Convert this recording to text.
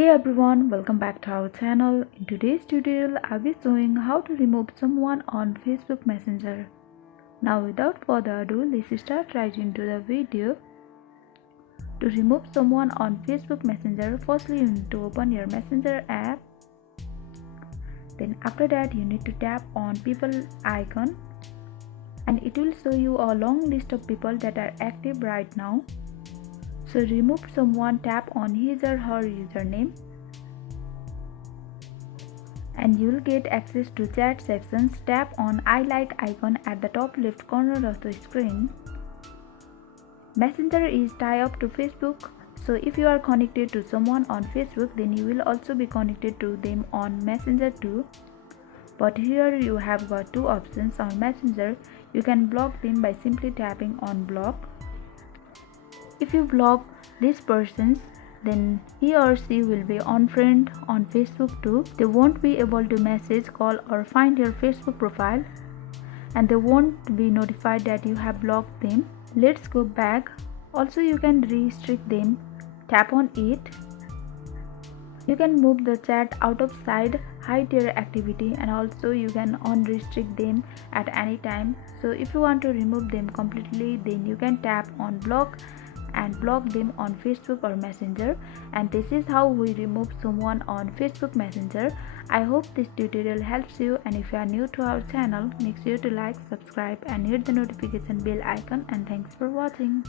Hey everyone, welcome back to our channel. In today's tutorial, I'll be showing how to remove someone on Facebook Messenger. Now without further ado, let's start right into the video. To remove someone on Facebook Messenger, firstly you need to open your Messenger app. Then after that you need to tap on people icon and it will show you a long list of people that are active right now. So remove someone, tap on his or her username and you'll get access to chat sections. Tap on I like icon at the top left corner of the screen. Messenger is tied up to Facebook, so if you are connected to someone on Facebook, then you will also be connected to them on Messenger too. But here you have got two options on Messenger. You can block them by simply tapping on block. If you block these persons, then he or she will be unfriended on Facebook too. They won't be able to message, call or find your Facebook profile and they won't be notified that you have blocked them. Let's go back. Also you can restrict them. Tap on it. You can move the chat out of sight, hide their activity and also you can unrestrict them at any time. So if you want to remove them completely, then you can tap on block and block them on Facebook or Messenger. And this is how we remove someone on Facebook Messenger. I hope this tutorial helps you, and if you are new to our channel, make sure to like, subscribe and hit the notification bell icon, and thanks for watching.